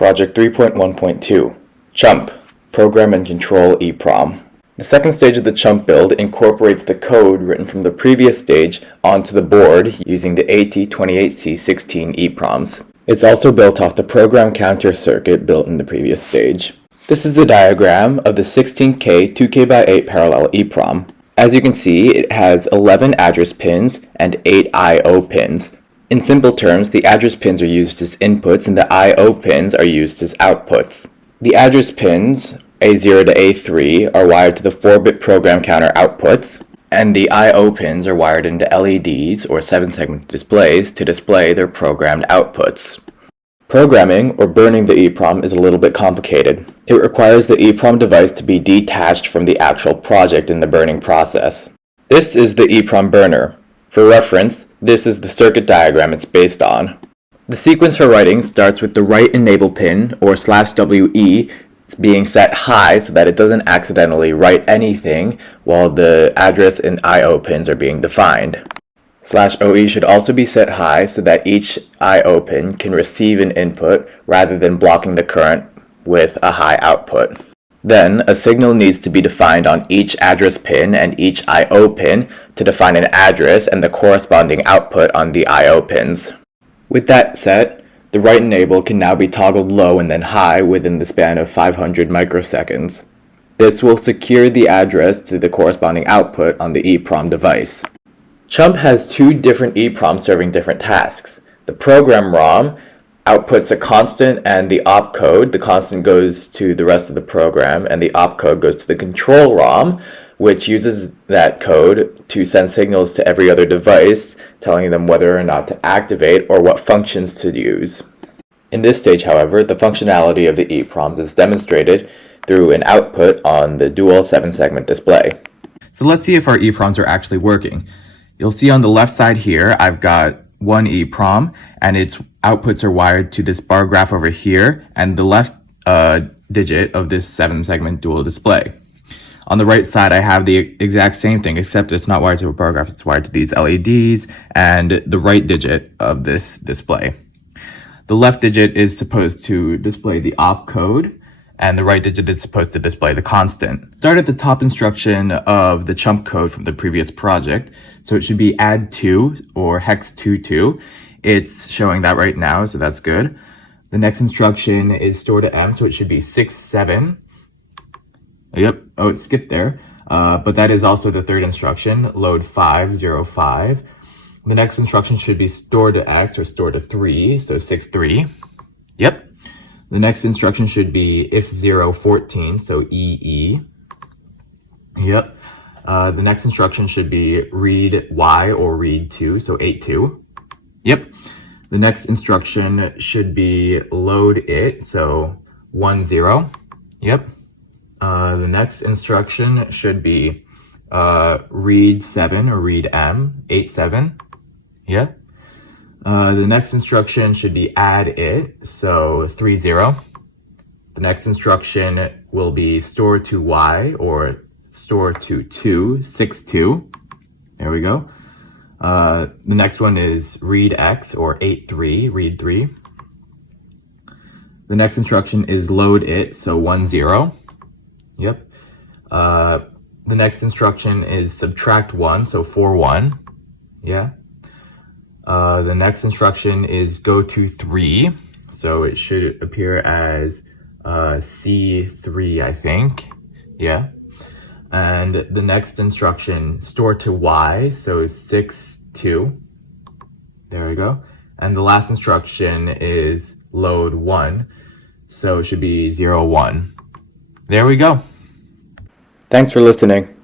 Project 3.1.2, CHUMP, Program and Control EEPROM. The second stage of the CHUMP build incorporates the code written from the previous stage onto the board using the AT28C16 EEPROMs. It's also built off the program counter circuit built in the previous stage. This is the diagram of the 16K 2K x 8 parallel EEPROM. As you can see, it has 11 address pins and 8 I/O pins. In simple terms, the address pins are used as inputs and the I/O pins are used as outputs. The address pins, A0 to A3, are wired to the 4-bit program counter outputs, and the I/O pins are wired into LEDs, or 7-segment displays, to display their programmed outputs. Programming, or burning the EEPROM, is a little bit complicated. It requires the EEPROM device to be detached from the actual project in the burning process. This is the EEPROM burner. For reference, this is the circuit diagram it's based on. The sequence for writing starts with the write enable pin, or /WE, being set high so that it doesn't accidentally write anything while the address and I/O pins are being defined. /OE should also be set high so that each I/O pin can receive an input rather than blocking the current with a high output. Then, a signal needs to be defined on each address pin and each I/O pin to define an address and the corresponding output on the I/O pins. With that set, the write enable can now be toggled low and then high within the span of 500 microseconds. This will secure the address to the corresponding output on the EEPROM device. CHUMP has two different EEPROMs serving different tasks. The program ROM outputs a constant and the opcode. The constant goes to the rest of the program and the opcode goes to the control ROM, which uses that code to send signals to every other device, telling them whether or not to activate or what functions to use. In this stage, however, the functionality of the EEPROMs is demonstrated through an output on the dual 7-segment display. So let's see if our EEPROMs are actually working. You'll see on the left side here, I've got one EEPROM and its outputs are wired to this bar graph over here and the left digit of this 7-segment dual display. On the right side, I have the exact same thing, except it's not wired to a bar graph, it's wired to these LEDs and the right digit of this display. The left digit is supposed to display the opcode, and the right digit is supposed to display the constant. Start at the top instruction of the CHUMP code from the previous project, so it should be add 2 or hex 22. It's showing that right now, so that's good. The next instruction is store to M, so it should be 67. Yep, oh, it skipped there. But that is also the third instruction, load 505. The next instruction should be store to X or store to 3, so 63. Yep. The next instruction should be if 014, so EE. Yep. The next instruction should be read Y or read 2, so 82. Yep. The next instruction should be load it, so 10. Yep. The next instruction should be read 7 or read M, 87. Yep. The next instruction should be add it, so 30. The next instruction will be store to Y or store to 2, 62. There we go. The next one is read X or 83, read 3. The next instruction is load it, so 10. Yep. The next instruction is subtract 1, so 41. Yeah. The next instruction is go to 3, so it should appear as C3, I think. Yeah. And the next instruction, store to Y, so 62. There we go. And the last instruction is load 1, so it should be 01. There we go. Thanks for listening.